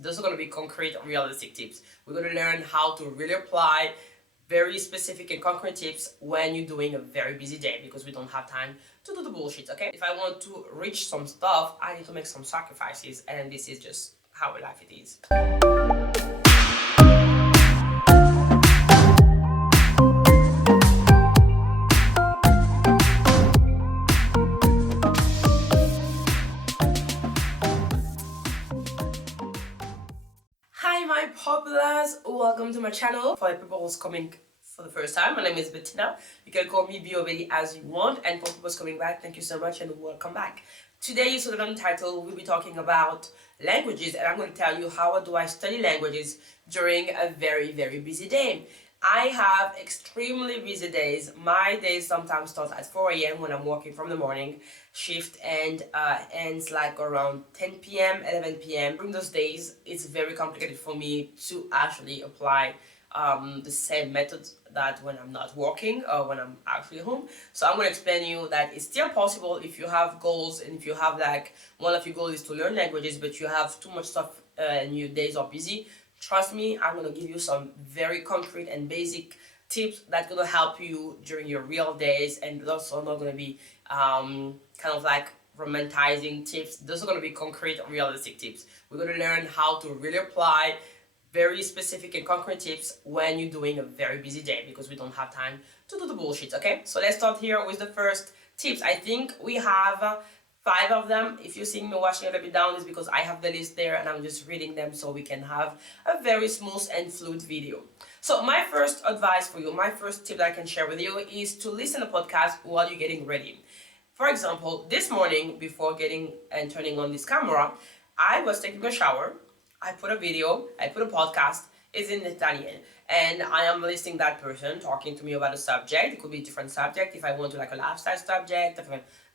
Those are going to be concrete, realistic tips. We're going to learn how to really apply very specific and concrete tips when you're doing a very busy day, because we don't have time to do the bullshit, okay? If I want to reach some stuff, I need to make some sacrifices, and this is just how life it is. Hi my populars, welcome to my channel. For the people who's coming for the first time, my name is Bettina. You can call me Biovedi as you want, and for people who's coming back, thank you so much and welcome back. Today, you saw the title, we'll be talking about languages, and I'm going to tell you how do I study languages during a very busy day. I have extremely busy days. My days sometimes start at 4 a.m. when I'm working from the morning shift and ends like around 10 p.m., 11 p.m. During those days, it's very complicated for me to actually apply the same method that when I'm not working or when I'm actually home. So I'm going to explain you that it's still possible if you have goals, and if you have like one of your goals is to learn languages, but you have too much stuff and your days are busy. Trust me, I'm going to give you some very concrete and basic tips that's going to help you during your real days, and also not going to be kind of like romanticizing tips. Those are going to be concrete, realistic tips. We're going to learn how to really apply very specific and concrete tips when you're doing a very busy day, because we don't have time to do the bullshit, okay? So let's start here with the first tips. I think we have 5 of them. If you're seeing me watching a little bit down, is because I have the list there and I'm just reading them so we can have a very smooth and fluid video. So my first advice for you, my first tip that I can share with you is to listen to podcasts while you're getting ready. For example, this morning before getting and turning on this camera, I was taking a shower. I put a video, I put a podcast, it's in Italian, and I am listening that person talking to me about a subject. It could be a different subject if I want to, like a lifestyle subject,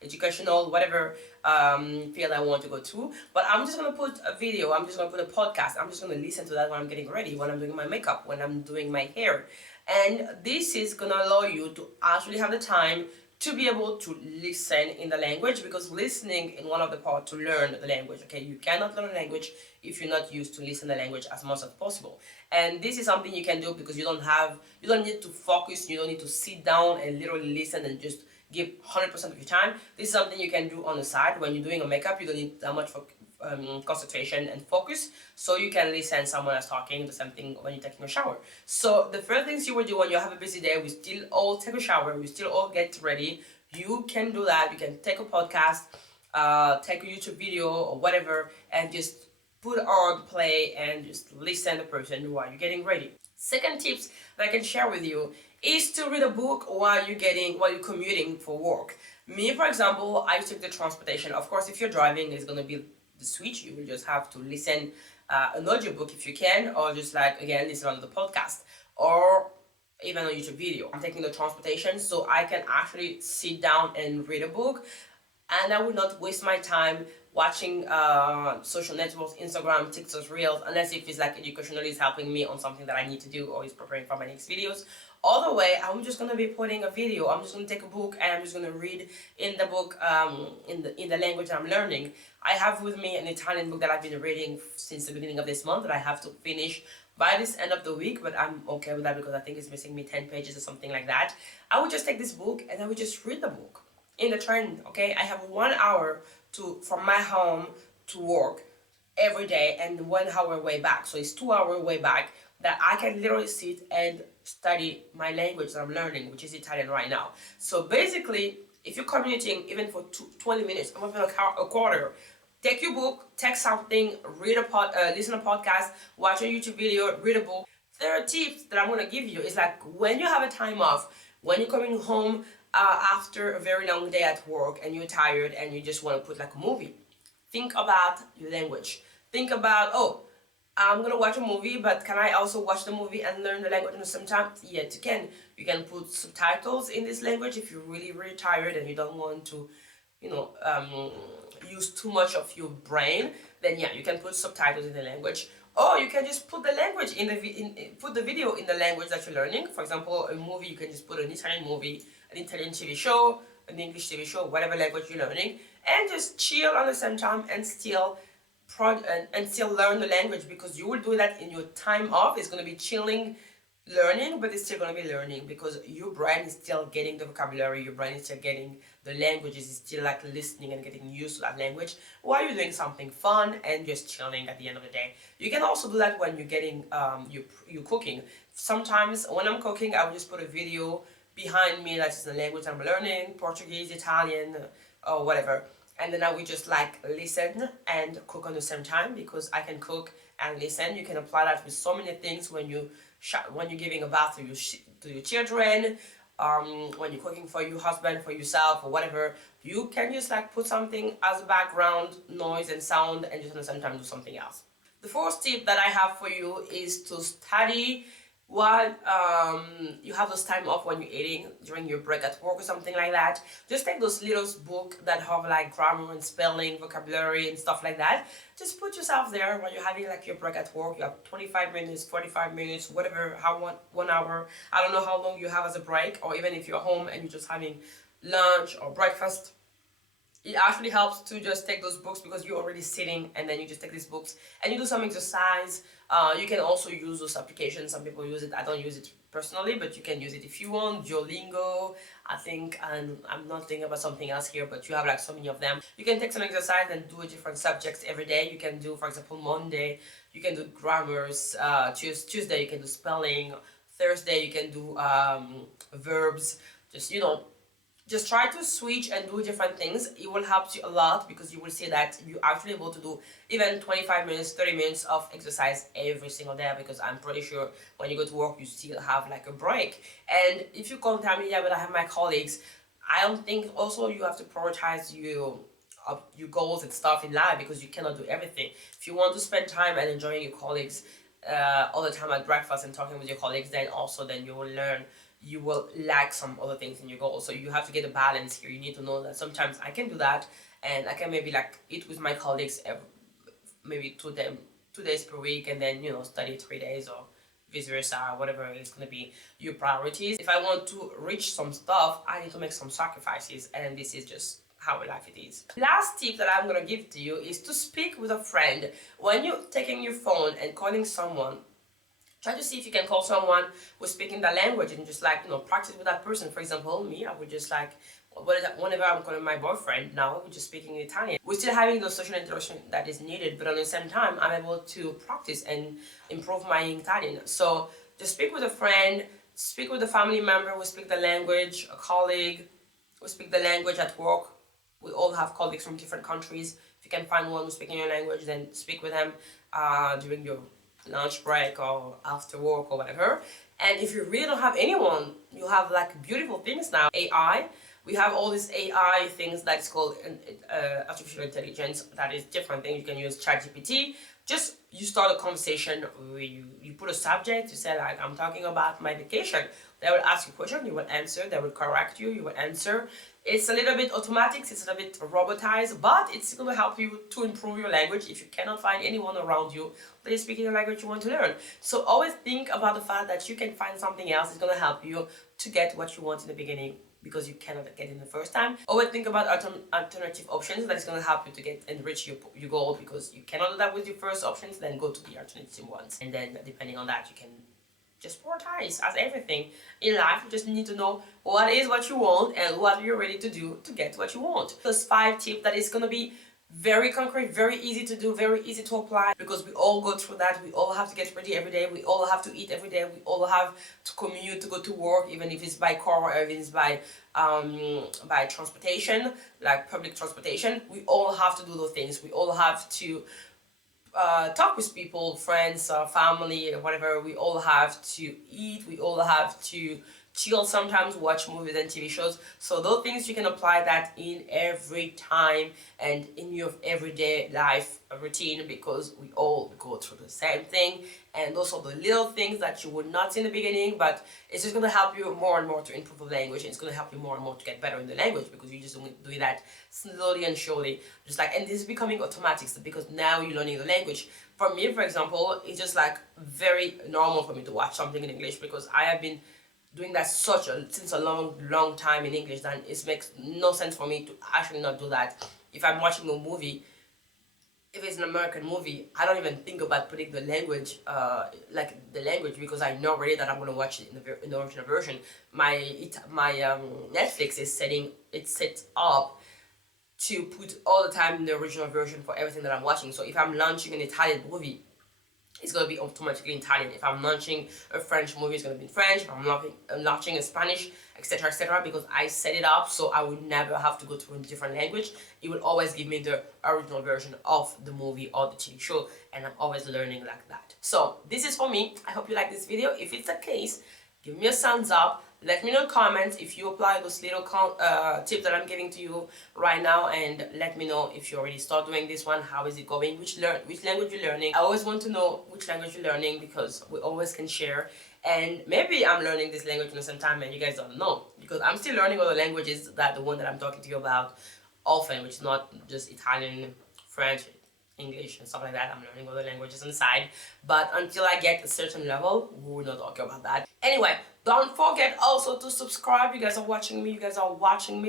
educational, whatever field I want to go to. But I'm just going to put a video, I'm just going to put a podcast, I'm just going to listen to that when I'm getting ready, when I'm doing my makeup, when I'm doing my hair. And this is going to allow you to actually have the time to be able to listen in the language, because listening in one of the parts to learn the language, okay? You cannot learn a language if you're not used to listen the language as much as possible. And this is something you can do because you don't need to focus, you don't need to sit down and literally listen and just give 100% of your time. This is something you can do on the side. When you're doing a makeup, you don't need that much concentration and focus, so you can listen someone else talking. The same thing when you're taking a shower. So the first things you will do when you have a busy day, we still all take a shower, we still all get ready. You can do that. You can take a podcast, take a YouTube video or whatever, and just put on play and just listen to the person while you're getting ready. Second tips that I can share with you is to read a book while you're commuting for work. Me, for example, I took the transportation. Of course, if you're driving, it's gonna be the switch. You will just have to listen an audiobook if you can, or just like again listen on the podcast, or even a YouTube video. I'm taking the transportation so I can actually sit down and read a book, and I will not waste my time watching social networks, Instagram, TikTok, Reels, unless if it's like educationally is helping me on something that I need to do or is preparing for my next videos. Other way, I'm just gonna be putting a video. I'm just gonna take a book and I'm just gonna read in the book in the language I'm learning. I have with me an Italian book that I've been reading since the beginning of this month that I have to finish by this end of the week, but I'm okay with that because I think it's missing me 10 pages or something like that. I would just take this book and I would just read the book in the train, okay? I have 1 hour from my home to work every day and 1 hour way back. So it's 2 hour way back that I can literally sit and study my language that I'm learning, which is Italian right now. So basically, if you're commuting even for 20 minutes, I'm gonna a quarter, take your book, take something, listen to a podcast, watch a YouTube video, read a book. There are tips that I'm gonna give you. It's like when you have a time off, when you're coming home after a very long day at work and you're tired and you just want to put like a movie, think about your language. Think about, oh, I'm gonna watch a movie, but can I also watch the movie and learn the language at the same time? Yes, you can. You can put subtitles in this language if you're really tired and you don't want to, use too much of your brain. Then yeah, you can put subtitles in the language, or you can just put the language put the video in the language that you're learning. For example, a movie, you can just put an Italian movie, an Italian TV show, an English TV show, whatever language you're learning, and just chill at the same time and still and still learn the language, because you will do that in your time off. It's going to be chilling learning, but it's still going to be learning because your brain is still getting the vocabulary, your brain is still getting the languages, is still like listening and getting used to that language while you're doing something fun and just chilling at the end of the day. You can also do that when you're getting you cooking. Sometimes when I'm cooking, I will just put a video behind me that is the language I'm learning, Portuguese, Italian, or whatever, and then I will just like listen and cook on the same time, because I can cook and listen. You can apply that with so many things when when you're giving a bath to your children, when you're cooking for your husband, for yourself, or whatever. You can just like put something as a background noise and sound, and just at the same time do something else. The fourth tip that I have for you is to study while you have those time off when you're eating, during your break at work or something like that. Just take those little books that have like grammar and spelling, vocabulary and stuff like that. Just put yourself there when you're having like your break at work. You have 25 minutes, 45 minutes, whatever, how 1 hour. I don't know how long you have as a break, or even if you're home and you're just having lunch or breakfast. It actually helps to just take those books, because you're already sitting, and then you just take these books and you do some exercise. You can also use those applications. Some people use it. I don't use it personally, but you can use it if you want. Duolingo, I think, and I'm not thinking about something else here, but you have like so many of them. You can take some exercise and do a different subjects every day. You can do, for example, Monday, you can do grammars. Tuesday, you can do spelling. Thursday, you can do verbs. Just try to switch and do different things. It will help you a lot, because you will see that you're actually able to do even 25 minutes, 30 minutes of exercise every single day, because I'm pretty sure when you go to work, you still have like a break. And if you come tell me, yeah, but I have my colleagues, I don't think also you have to prioritize your goals and stuff in life, because you cannot do everything. If you want to spend time and enjoying your colleagues all the time at breakfast and talking with your colleagues, then you will learn, you will lack some other things in your goals. So you have to get a balance here. You need to know that sometimes I can do that, and I can maybe like eat with my colleagues maybe 2 days per week, and then study 3 days, or vice versa, whatever is going to be your priorities. If I want to reach some stuff, I need to make some sacrifices, and this is just how life it is. Last tip that I'm going to give to you is to speak with a friend. When you're taking your phone and calling someone, try to see if you can call someone who's speaking that language, and just like practice with that person. For example, me, I would just like, whenever I'm calling my boyfriend now, we're just speaking Italian. We're still having the social interaction that is needed, but at the same time, I'm able to practice and improve my Italian. So just speak with a friend, speak with a family member who speak the language, a colleague who speak the language at work. We all have colleagues from different countries. If you can find one who's speaking your language, then speak with them during your lunch break or after work or whatever. And if you really don't have anyone, you have like beautiful things now. AI, we have all these AI things that's called artificial intelligence. That is different thing. You can use ChatGPT. Just you start a conversation where you put a subject. You say like, I'm talking about my vacation. They will ask you a question. You will answer. They will correct you. You will answer. It's a little bit automatic, it's a little bit robotized, but it's going to help you to improve your language if you cannot find anyone around you that is speaking the language you want to learn. So always think about the fact that you can find something else that's going to help you to get what you want in the beginning, because you cannot get in the first time. Always think about alternative options that is going to help you to get and reach your goal, because you cannot do that with your first options. Then go to the alternative ones, and then depending on that, you can just prioritize. As everything in life, you just need to know what is what you want and what you're ready to do to get what you want. Those 5 tips that is going to be very concrete, very easy to do, very easy to apply, because we all go through that. We all have to get ready every day. We all have to eat every day. We all have to commute to go to work, even if it's by car or even if it's by transportation, like public transportation. We all have to do those things. We all have to talk with people, friends, family, whatever. We all have to eat. We all have to chill sometimes, watch movies and TV shows. So those things, you can apply that in every time and in your everyday life routine, because we all go through the same thing. And those are the little things that you would not see in the beginning, but it's just going to help you more and more to improve the language, and it's going to help you more and more to get better in the language, because you just do that slowly and surely. Just like, and this is becoming automatic, because now you're learning the language. For me, for example, it's just like very normal for me to watch something in English, because I have been doing that since a long time in English, then it makes no sense for me to actually not do that. If I'm watching a movie, if it's an American movie, I don't even think about putting the language, like the language, because I know already that I'm gonna watch it in the original version. My Netflix is set up to put all the time in the original version for everything that I'm watching. So if I'm launching an Italian movie, it's going to be automatically in Italian. If I'm launching a French movie, it's going to be in French. If I'm launching a Spanish, etc., because I set it up so I would never have to go to a different language. It will always give me the original version of the movie or the TV show, and I'm always learning like that. So this is for me. I hope you like this video. If it's the case, give me a thumbs up. Let me know in comments if you apply those little tips that I'm giving to you right now, and let me know if you already start doing this one. How is it going? Which language you're learning? I always want to know which language you're learning, because we always can share. And maybe I'm learning this language in the same time and you guys don't know, because I'm still learning other languages, that the one that I'm talking to you about often, which is not just Italian, French, English and stuff like that. I'm learning other languages inside, but until I get a certain level, we will not talk about that. Anyway, don't forget also to subscribe. You guys are watching me,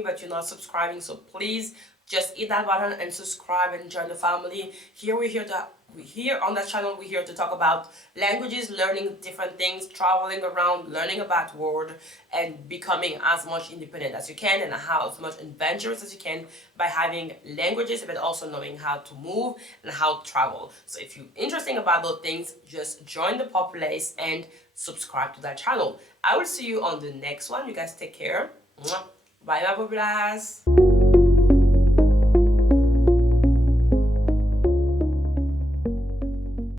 but you're not subscribing, so please just hit that button and subscribe and join the family. Here on that channel, we're here to talk about languages, learning different things, traveling around, learning about the world, and becoming as much independent as you can, and as much adventurous as you can by having languages, but also knowing how to move and how to travel. So if you're interested about those things, just join the populace and subscribe to that channel. I will see you on the next one. You guys take care. Bye, my populas.